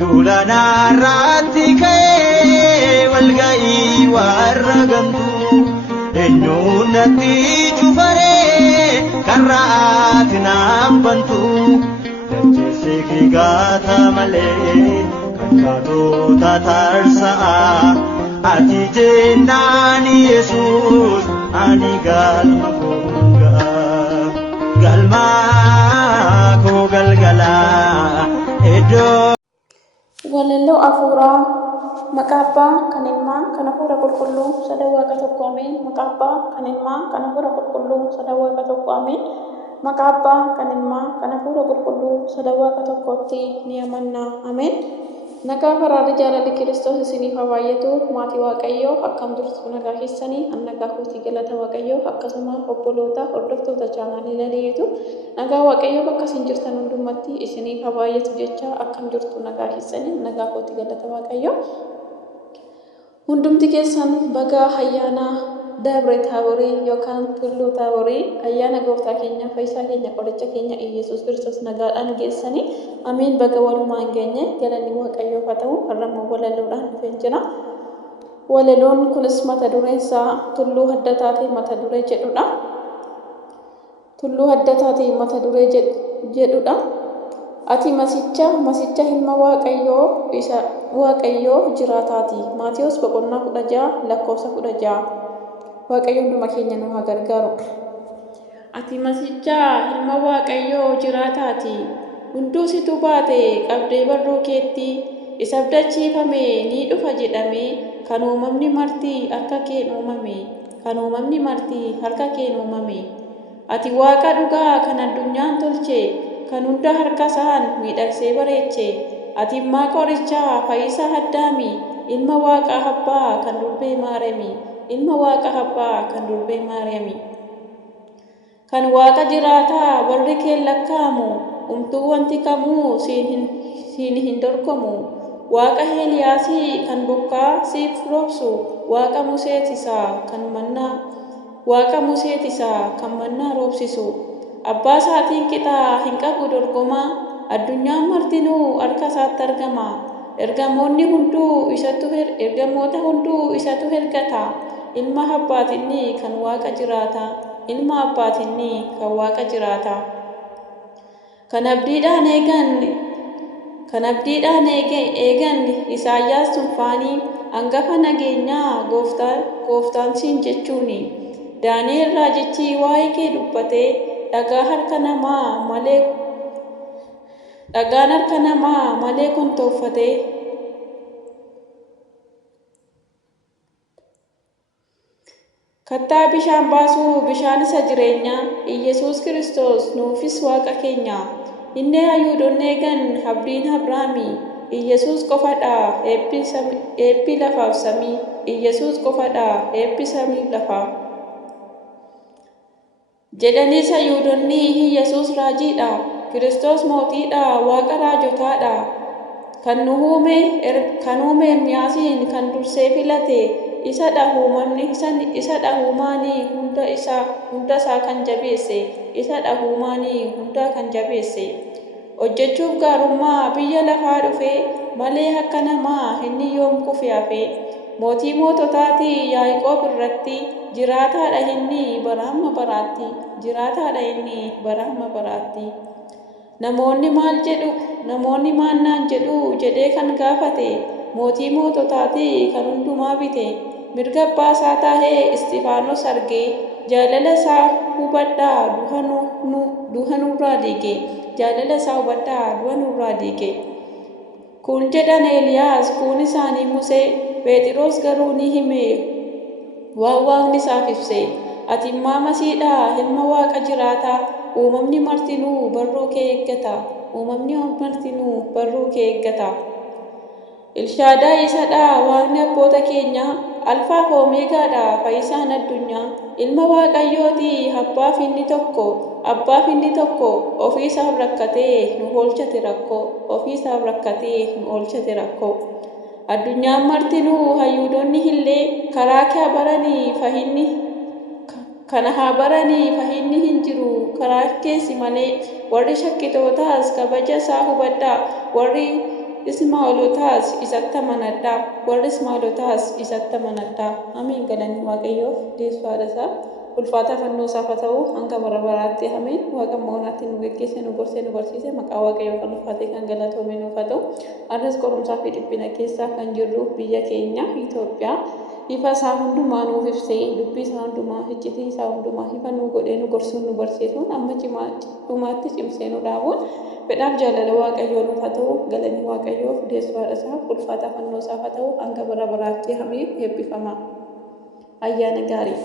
Duulana irratti ka'ee walga'ii warra gamtuu eenyuun natti cufaree karraa ati naaf bantu dachee kee gaata malee kan baatota tarsa'a ati jennaan Yesuus ani galma koo galgala iddoo. Walaloo afuuraa maqaa Abbaa kan Ilmaa kan Hafuura Qulqulluu sadan Waaqa tokko ameen. Maqaa Abbaa kan Ilmaa kan Hafuura Qulqulluu sadan Waaqa tokko ameen. Maqaa Abbaa kan Ilmaa kan Hafuura Qulqulluu sadan Waaqa tokkotti ni amanna ameen. Nagaa baraarri jaalalli Kiristoos isiniif haa baay'atu. Maatii Waaqayyoo akkam jirtu nagaa keessanii nagaa kootii galata Waaqayyoo akkasuma obboloota hordoftoota chaanaalii laliitu nagaa Waaqayyoo bakka isin jirtan hundumatti isiniif haa baay'atu jecha akkam jirtu nagaa keessanii nagaa kootii galata Waaqayyoo. Hundumti keessan baga ayyaana Dabre Taaborii yookaan Tulluu Taaborii ayyaana gooftaa keenya fayyisaa keenya qoricha keenya Iyesuus Kiristoos nagaadhaan geessanii ameen. Baga walumaan geenye galanni Waaqayyoof haa ta'u. Har'ammoo walaloodhaan dhufeen jira. Walaloon kunis mata dureen isaa Tulluu Haddataatii mata duree jedhudha. Tulluu Haddataatii mata duree jedhudha. Ati masicha ilma Waaqayyoo jiraataati. Maatiyos boqonnaa 16 lakkoofsa 16. Waaqayyo hunduma keenya nu haa gargaaru. Ati masicha ilma Waaqayyoo jiraataati. Hunduu situ baate qabdee barruu keetti isa abdachiifame ni dhufa jedhame kan uumamni marti harka keen uumame. Kan uumamni marti harka keen uumame. Ati Waaqa dhugaa kan addunyaan tolche kan hunda harka isaan miidhagsee bareeche. Ati immaa qorichaa fayyisaa Addaami ilma Waaqa Abbaa kan durbee Maariyaami. Ilma Waaqa Abbaa kan durbee Maariyaami. Kan Waaqa jiraataa warri keen lakkaa'amu umtuu wanti kamuu siin hin dorgomu. Waaqa Eeliyaasii kan bokkaa siif roobsu Waaqa Museetisaa kan mannaa roobsisu. Abbaa isaatiin qixaa hin qabu dorgomaa addunyaan martinuu harka isaatti argama. Ergamoota hunduu isatu ergata. Ilma abbaatinni kan Waaqa jiraata. Ilma abbaatinni kan Waaqa jiraata. Kan abdiidhaan eegan Isaayyaas tunfaanii hangafa nageenyaa gooftaan siin jechuuni. Daani'el raajichi waa'ee kee dubbatee dhagaan harka namaa malee kontooffatee kattaa bishaan baasuu bishaan isa jireenyaa Iyesuus Kiristoos nuufis Waaqa keenya. Inni Yihuudoonni eegan abdiin Abrahaami. Iyesuus qofadha eebbi lafaaf samii. Iyesuus qofadha eebbi samiif lafaa. Jedhaniis Yihuudoonni Iyesuus raajiidha. Kiristoos mootiidha. Waaqa raajotaadha. Kan uume Ermiyaasiin kan dursee filate isadha uumaanii hunda isaa kan jabeesse. Isadha uumaanii hunda kan jabeesse. Hojjechuuf gaarummaa biyya lafaa dhufe malee akka namaa inni yoom kufe hafe. Mootii moototaati Yaaqoob irratti jiraataadha inni bara hamma baraatti. Jiraataadha inni bara hamma baraatti. Namoonni maal naan jedhu jedhee kan gaafate mootii moototaati kan hundumaa bite. Mirga abbaa isaa taa'ee Isxifaanos argee jaalala isaa hubadhaa du'a nurraa diige. Jaalala isaa hubadhaa du'a nurraa diige. Kun jedhan Eeliyaas kun isaanii Musee. Phexros garuu ni hime waan Waaqni isaaf ibse. Ati immaa Masiidhaa ilma Waaqa jiraataa. Uumamni martinuu barruu kee eeggata. Ilshaadaa isadha Waaqni abboota keenyaa. Alfaaf Omeegaadha fayyisaan addunyaa. Ilma Waaqayyooti abbaaf inni tokko ofiisaaf rakkatee nu oolchate rakkoo. Addunyaan martinuu Yihuudoonni illee karaa kee baranii fahinni hin jiru karaa keessi malee. Warri shakkitootaas kabaja isaa hubadhaa. Ismaa'eelotaas isatti amanadhaa. Warri Ismaa'eelotaas isatti amanadhaa. Amiin galanni Waaqayyoof deessuu haadha isaa. Ulfaataa fannoo isaaf haa ta'u hanga bara baraatti amiin. Waaqa moonaatti nu geggeesse nu gorsee nu barsiise maqaa Waaqayyoo kan ulfaatee kan galatoome nuuf haa ta'u. Arras qorumsaa fi dhiphina keessaa kan jirru biyya keenya Itoophiyaa. Ifa isaa hundumaa nuuf ibsee dubbii isaa hundumaa iccitii isaa hundumaa ifa nu godhee nu gorsuun nu barsiisuun amma dhumaatti cimsee nu dhaabuun fedhaaf jaalala Waaqayyoo nuuf haa ta'u. Galanni Waaqayyoof deessuu haadha isaa ulfaataa fannoo isaaf haa ta'u hanga bara baraatti amiin eebbifama. Ayyaana gaarii.